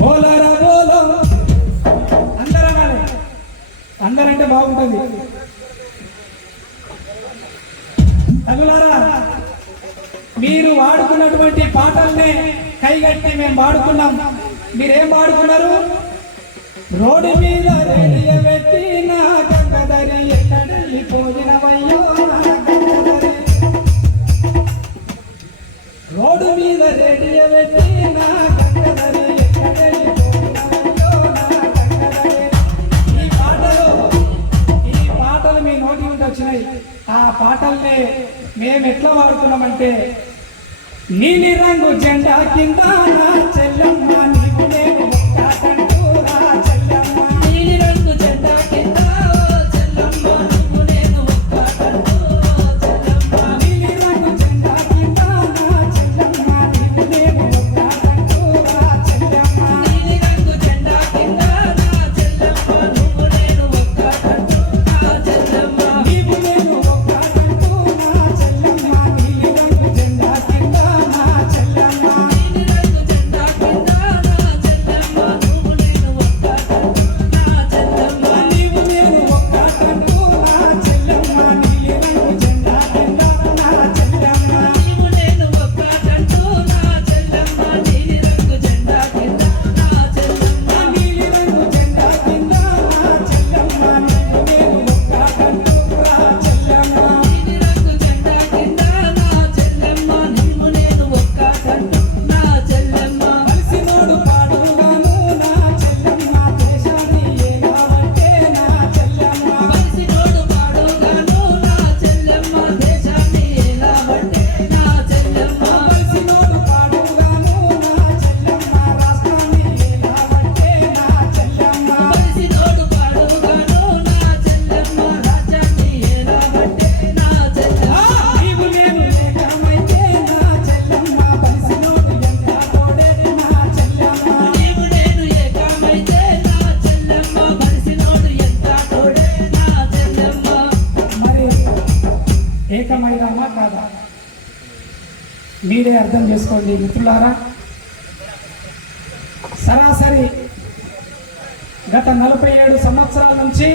బోలారా బోలో. అందరం అందరంటే బాగుంటుంది. తగులారా మీరు వాడుకున్నటువంటి పాటల్నే కైగట్టి మేము వాడుకున్నాం. మీరేం వాడుకున్నారు? రోడ్డు మీద రేడియో పాటల్ని మేము ఎట్లా వాడుతున్నామంటే నీలి రంగు జెండా కింద ఏకమైనమ్మా కాదా? మీరే అర్థం చేసుకోండి మిత్రులారా. సరాసరి గత నలభై ఏడు సంవత్సరాల నుంచి